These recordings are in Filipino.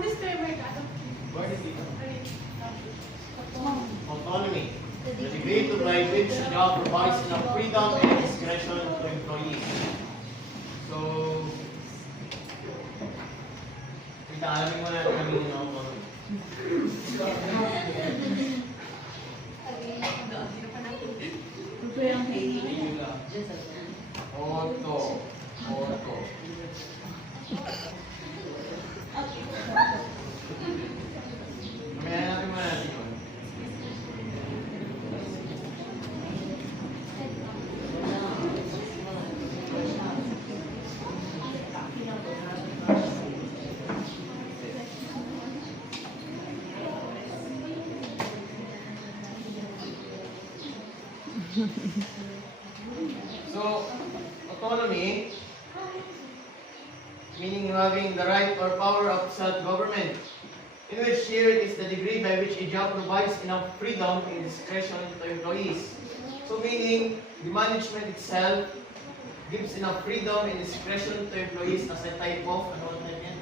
Mr. Mercado. What is it? Autonomy. The degree to by which the job provides enough freedom and discretion to employees. So, alamin mo na kami ng autonomy. Auto. Mamaya natin muna natin yun. So, autonomy, meaning having the right or power of self-government, in which here it is the degree by which a job provides enough freedom and discretion to employees. So meaning, the management itself gives enough freedom and discretion to employees as a type of, ano na yan?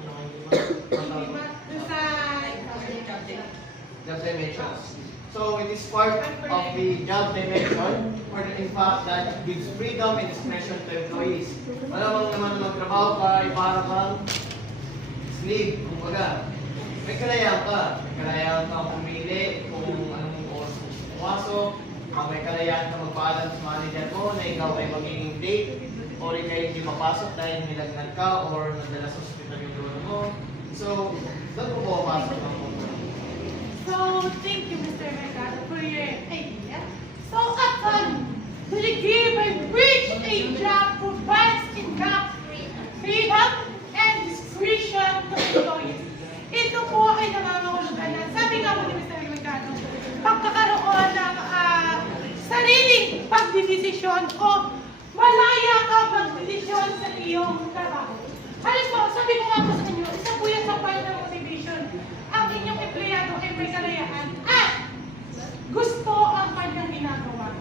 Job dimensions. So it is part of the job dimension, where in fact that gives freedom and discretion to employees. Malamang naman magtrabaho ka ay para kang slave, kumbaga. May kalayaan ka. May kalayaan ka pumili kung anong oras mo pumasok. May kalayaan ka magpaalam sa manager mo na ikaw ay magiging late o ikaw hindi mapasok dahil nilagnat ka or nadala sa hospital yung lolo mo. So, doon po pumapasok ang mundo. So, thank you, Mr. Mercado, for your idea. So, autonomy, the degree by which a job provides enough freedom and discretion to employees. Ito po ay nangangahulugan na, sabi nga mo ni Mr. Mercado, pagkakaroon ng sariling pagdidesisyon o malaya ka magdesisyon sa iyong trabaho. Halimbawa, sabi ko nga po sa inyo, isa po yan sa part ng motivation. Ang inyong empleyado ay may kalayaan at gusto ang kanyang ginagawa.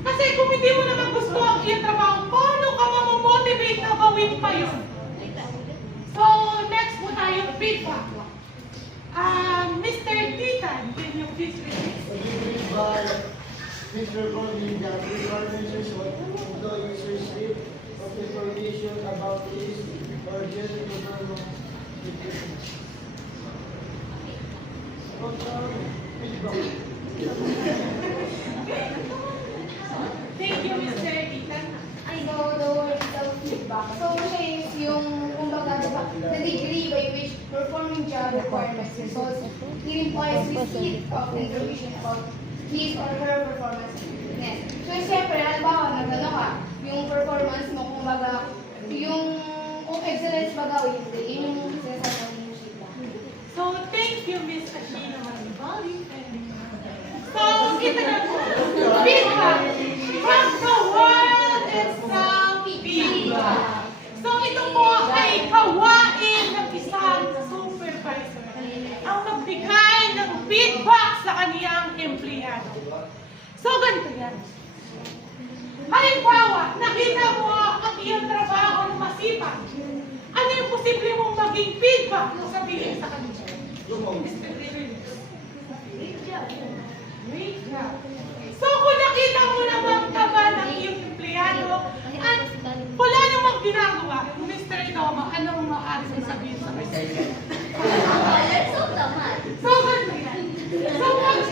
Kasi kung hindi mo naman gusto ang iyong trabaho, paano ka mamomotivate na gawin pa yun? So, next po tayo, feedback. Mr. Titan, can you please repeat? Mr. Colvin, the requirements of employees receive of information about his or their government duties. Thank you, Mr. Titan. So, the word feedback. So, siya is yung, kumbaga, diba, the degree by which performing job requirements results in employees receipt of information about his or her performance. Yes. So, siyempre, halimbawa, nagano ka, yung performance mo, kumbaga, yung kung excellence ba daw, hindi, yun yung sinasabi ng feedback. So, thank you, Ms. Ashina Maribali. So, kita na po. Feedback. From the word itself, feedback. So, ito po ay gawain ng isang supervisor ang magbigay ng feedback sa kaniyang empleyado. So, ganito yan. Halimbawa, nakita mo ang iyong trabaho ng masipag. Ano yung posible mong maging feedback na sabihin sa kanila? Great job. So, kung nakita mo naman tama ng iyong empleyado at wala namang ginagawa, Mr. Idoma, anong maaari mong sabihin sa kanila? So, ganito yan. So,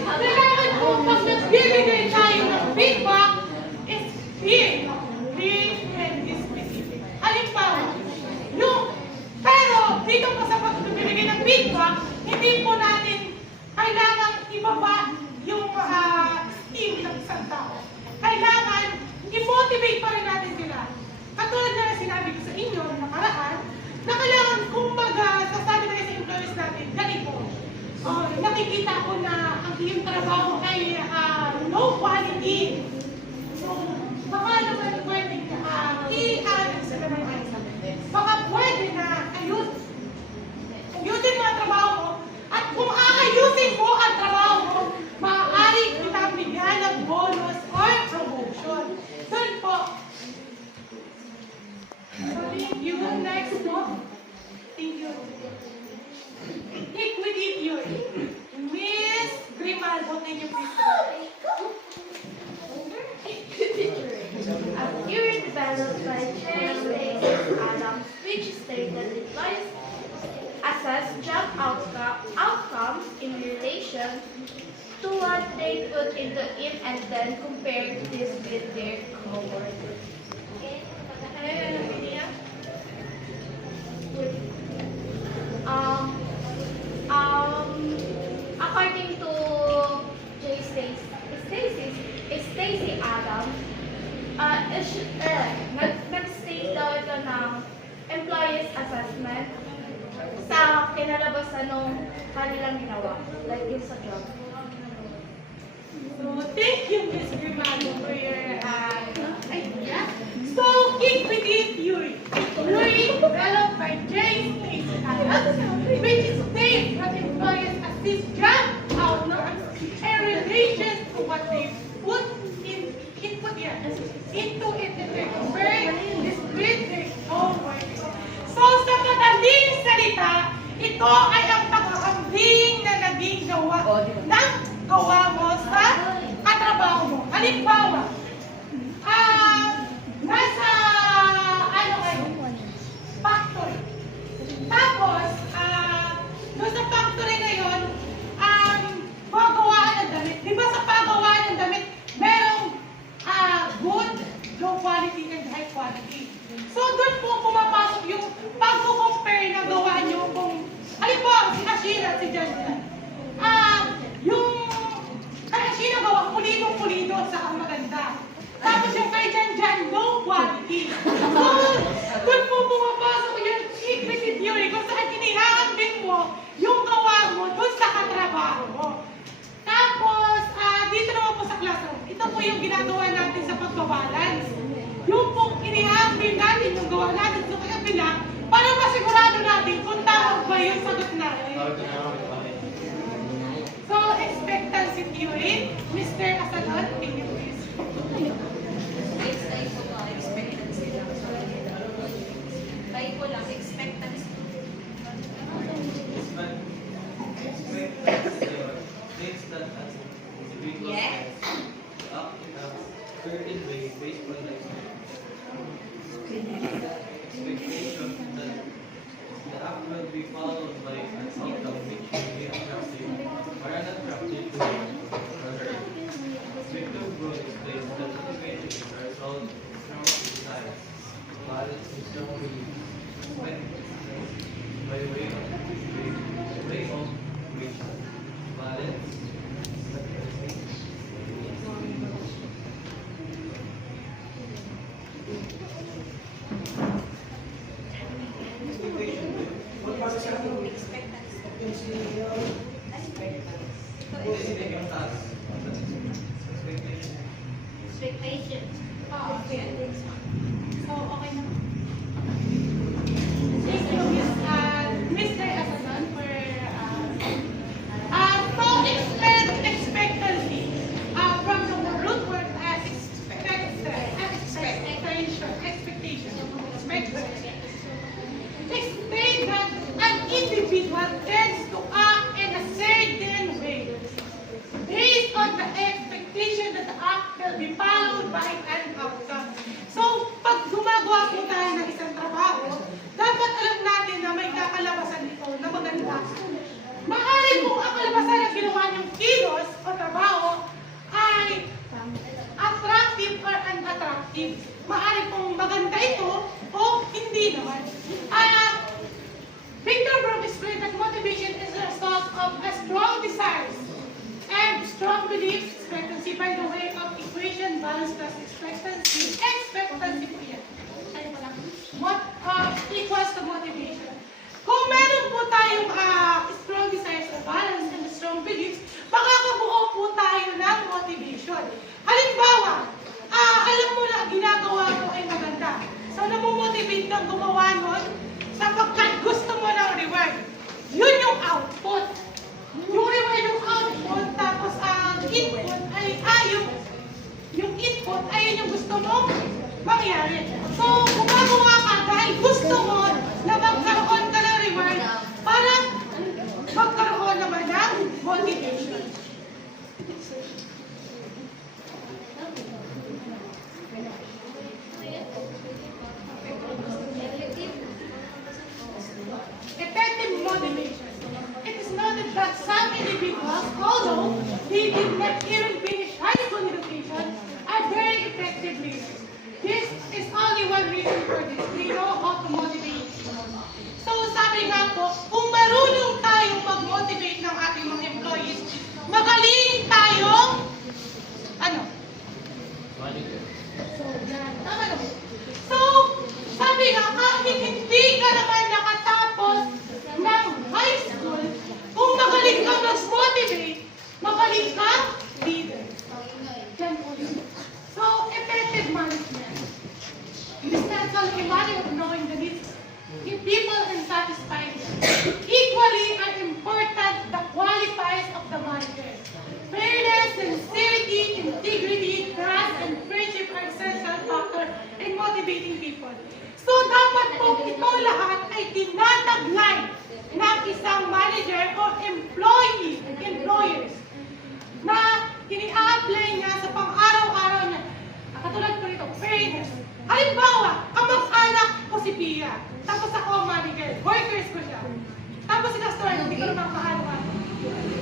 kailangan po pag nagbibigay tayo ng feedback is being brief and specific. Halimbawa, pero dito po sa pagbibigay ng feedback, hindi po natin kailangan ibaba yung steam ng isang tao. Kailangan i-motivate pa rin natin sila. Katulad na sinabi ko sa inyo na nakaraan, na kailangan kumbaga sasabi tayo sa employees natin, ganito. Nakikita ko na ang iyong trabaho ay low quality. So, baka naman pwede i-aral sila ng ayos. Baka pwede na ayusin mo ang trabaho mo at kung aayusin mo ang trabaho mo, maaari kitang bigyan ng bonus or promotion. Doon po. So, thank you. Next po. Thank you. equity theory. Miss Grimaldo, can you please? A theory developed by James Adams, which stated that employees assess job outcomes in relation to what they put into it and then compare this with their coworkers. Um, According to Stacey Adams, nag-state daw ito ng employees assessment sa kinalabasan ng kanilang ginawa, like yun sa job. So, thank you, Miss Grimaldo, for your idea. So, equity theory. Theory developed by James Stacey Adams, which states that employees assess job outcomes in relation to what they put into it and they compare this with their coworkers. So, sa madaling salita, ito ay ang pagkakambing na naging gawa ng gawa mo sa katrabaho mo. Halimbawa, nasa, factory. Tapos, doon sa factory ngayon, pagawaan ng damit. Di ba sa pagawaan ng damit, merong good, low quality, and high quality. So, doon po pumapasok yung pag-compare na gawa nyo kung, halimbawa, si Ashira at si Janjan. Yung kay Ashira gawa, pulido-pulido sa maganda. Tapos yung kay Janjan, low quality. So, doon po pumapasok yung equity theory kung saan inihahambing mo yung gawa mo doon sa katrabaho mo. Tapos, dito naman po sa classroom, ito po yung ginagawa natin sa pagbabalance. Yung pong inihahambing natin yung gawa natin sa kabila para masigurado natin kung tama ba yung sagot natin. So, expectancy theory, Mr. Asalon, can you please? Typo lang, expectancy. Yes. Up in a certain way based on the expectation that the act will be followed by an outcome which may be attractive or unattractive to other. Expected growth explains that motivation is a result of strong desires, balance is strong belief, by way of which balance Expectation. Okay. So, okay na. Thank you, Mr. Asalon, for expectancy from the root word expectation. They state that an individual tends to act in a certain way based on the expectation that the act will be followed by an outcome. So, pag gumagawa po tayo ng isang trabaho, dapat alam natin na may kakalabasan nito na maganda. Maaari kung ang kalabasan ng ginawa niyong kilos o trabaho ay attractive or unattractive. Maaari pong maganda ito o hindi naman. Victor Broom explained that motivation is a result of a strong desires and strong beliefs, expectancy by the way of equation, balance plus expectancy. Expectancy po yan. Tayo pa lang. What equals to motivation? Kung meron po tayong strong desires or balance and strong beliefs, makakabuo po tayo ng motivation. Halimbawa, alam mo na ginagawa mo ay maganda. So, namomotivate kang gumawa nun sapagkat gusto mo ng reward. Yun yung output. Yung reward yung output, tapos ang input ay yung input ay yung gusto mong mangyari. So, gumagawa ka dahil gusto mo na magkaroon ka ng reward para haven't even finished high school education are very effective leaders. This is only one reason for this. We know how to motivate. So sabi nga po, kung marunong tayong mag-motivate ng ating mga employees, magaling tayong, ano? So, yan. Tama na po. So, sabi nga, kahit hindi ka naman nakatapos ng high school, kung magaling ka mag-motivate, magaling kang leader. Yan po yun. So, effective management. This is also a matter of knowing the needs of people and satisfying them. Equally as important, the qualities of the manager. Fairness, sincerity, integrity, trust, and friendship are essential factors in motivating people. So, dapat po ito lahat ay tinataglay ng isang manager o employers na ini-apply niya sa pang-araw-araw niya. Katulad ko rito, fairness. Halimbawa, kamag-anak ko si Pia. Tapos ako ang manager. Workers ko siya. Tapos si Castor, hindi ko naman kaalaman.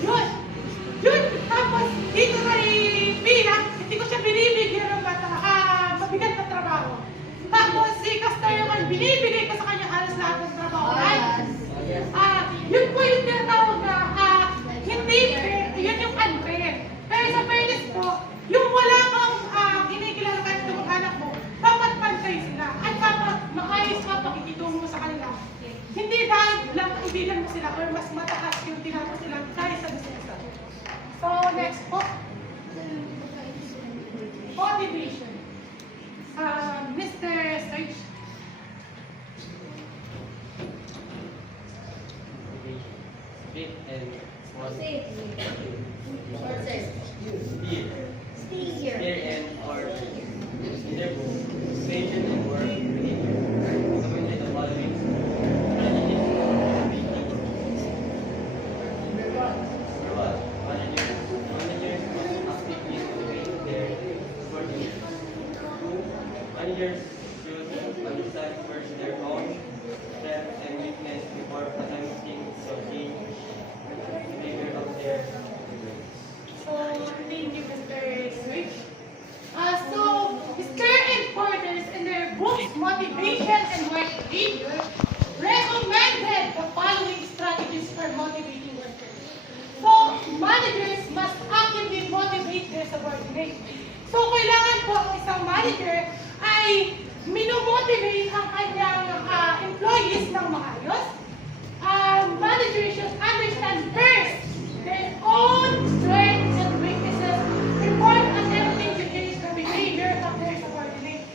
Yun. Tapos dito kay Pia, hindi ko siya binibigyan ng mabigat na trabaho. Tapos si Castor naman, binibigay ko sa kanya halos lahat ng trabaho. Yun po yung tinatawag na hindi fair. Yun yung unfair. Pero sa fairness po, yung wala kang kinikilala kahit ng anak mo, dapat pantay sila. At dapat maayos ka pakikitungo mo sa kanila. Hindi dahil lang kaibigan mo sila or mas mataas yung tinatawag sila dahil sa business. So, next po. Motivation. Mr. Serge. Speed and what? Say it. Or say it. Speed. Stay here. Speed and or either persuasion and work behavior. Communicate the following. Number one, managers must actively motivate their subordinates. Two, managers should understand first their own strengths and weakness before attempting to change behavior of their employees. So, thank you, Mr. Serge. So, Mr. and Porters in their books, Motivation and Work Behavior, recommended the following strategies for motivating workers. So, managers must actively motivate their subordinates. So, kailangan po ang isang manager ay minomotivate ang kanyang employees ng maayos. Manager should understand first